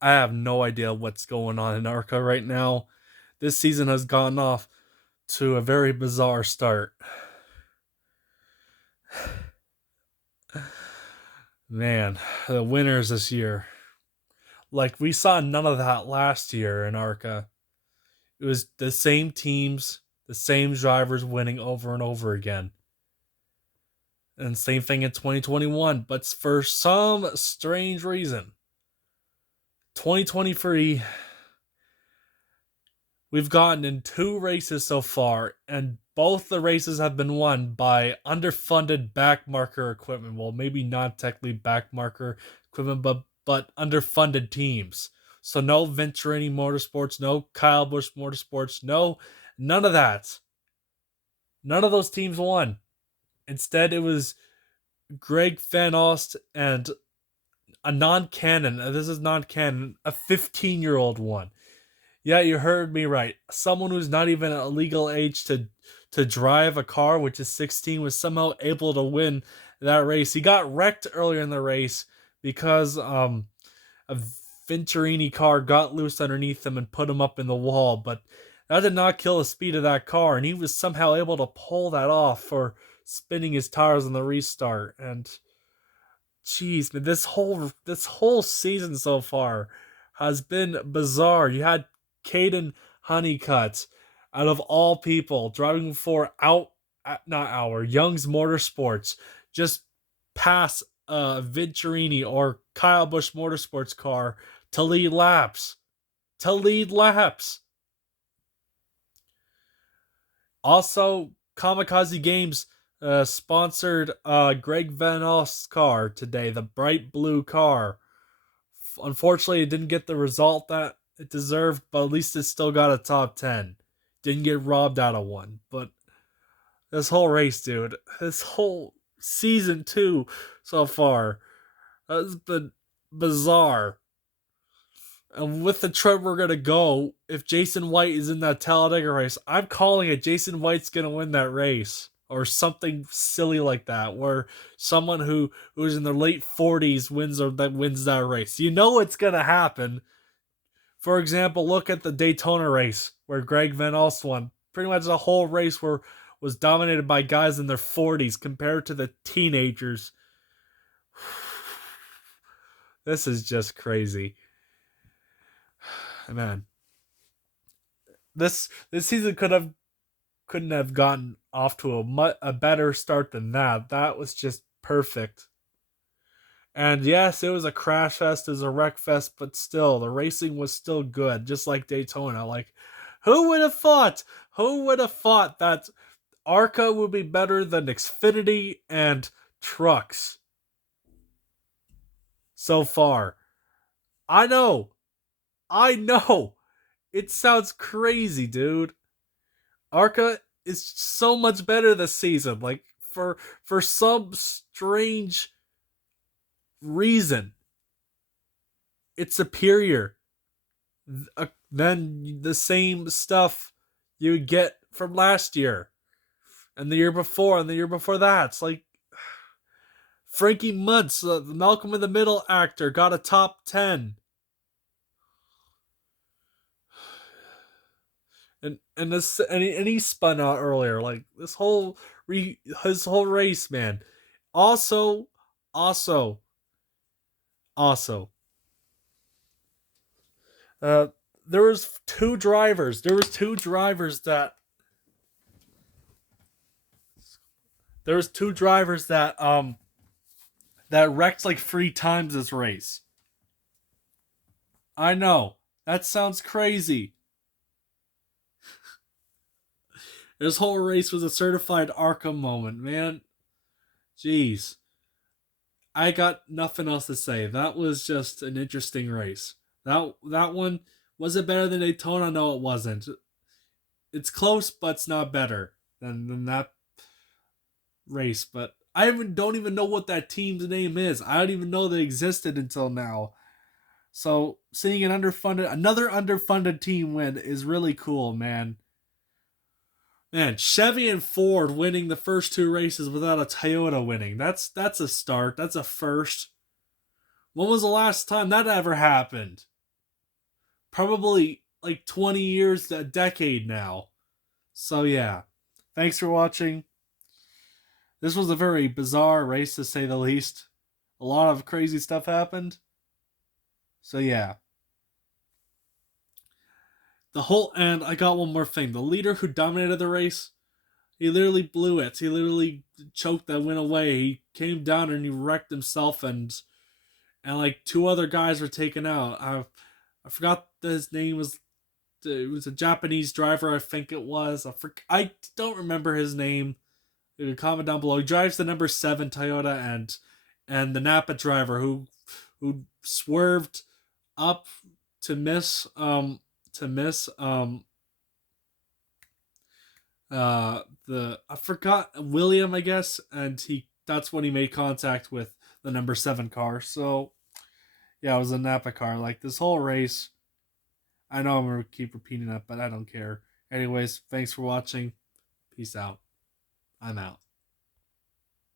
I have no idea what's going on in ARCA right now. This season has gone off to a very bizarre start. Man, the winners this year. Like, we saw none of that last year in ARCA. It was the same teams, the same drivers winning over and over again. And same thing in 2021. But for some strange reason, 2023, we've gotten in two races so far, and both the races have been won by underfunded backmarker equipment. Well, maybe not technically backmarker equipment, but underfunded teams. So no Venturini Motorsports, no Kyle Busch Motorsports, no none of that. None of those teams won. Instead, it was Greg Van Ost and a non-canon. This is non-canon. A 15-year-old one. Yeah, you heard me right. Someone who's not even a legal age to drive a car, which is 16, was somehow able to win that race. He got wrecked earlier in the race because a Venturini car got loose underneath him and put him up in the wall, but that did not kill the speed of that car, and he was somehow able to pull that off for spinning his tires on the restart. And jeez, man, this whole season so far has been bizarre. You had Caden Honeycutt, out of all people, driving for not our Young's Motorsports, just pass Venturini or Kyle Busch Motorsports car to lead laps. To lead laps. Also, Kamikaze Games sponsored Greg Van Ost's car today, the bright blue car. Unfortunately, it didn't get the result that it deserved, but at least it still got a top 10. Didn't get robbed out of one. But this whole race, dude, this whole season 2 so far has been bizarre. And with the trend we're going to go, if Jason White is in that Talladega race, I'm calling it Jason White's going to win that race. Or something silly like that, where someone who's in their late 40s wins that race. You know it's gonna happen. For example, look at the Daytona race where Greg Van Alst won. Pretty much the whole race was dominated by guys in their 40s compared to the teenagers. This is just crazy, man. This season couldn't have gotten off to a better start than that. That was just perfect. And yes, it was a crash fest, it was a wreck fest, but still, the racing was still good, just like Daytona. Like, who would have thought? Who would have thought that ARCA would be better than Xfinity and trucks so far? I know. I know. It sounds crazy, dude. ARCA is so much better this season. Like, for some strange reason, it's superior than the same stuff you would get from last year and the year before and the year before that. It's like Frankie Muntz, the Malcolm in the Middle actor, got a top 10. And he spun out earlier. Like, his whole race, man. Also, also, also, uh, there was two drivers. There was two drivers that wrecked like 3 times this race. I know that sounds crazy. This whole race was a certified ARCA moment, man. Jeez, I got nothing else to say. That was just an interesting race. That one, was it better than Daytona? No, it wasn't. It's close, but it's not better than that race. But don't even know what that team's name is. I don't even know they existed until now. So seeing another underfunded team win is really cool, man. Man, Chevy and Ford winning the first 2 races without a Toyota winning. That's a start. That's a first. When was the last time that ever happened? probably like 20 years, a decade now. So yeah, thanks for watching. This was a very bizarre race to say the least. A lot of crazy stuff happened. So yeah. And I got one more thing. The leader who dominated the race, he literally blew it. He literally choked that win away. He came down and he wrecked himself, and like two other guys were taken out. I forgot that his name was. It was a Japanese driver, I think it was. I don't remember his name. You can comment down below. He drives the number 7 Toyota, and the Napa driver who swerved up to miss the I forgot William, I guess, and that's when he made contact with the number 7 car. So yeah, it was a Napa car. Like this whole race, I know I'm gonna keep repeating that, but I don't care. Anyways, thanks for watching. Peace out. I'm out.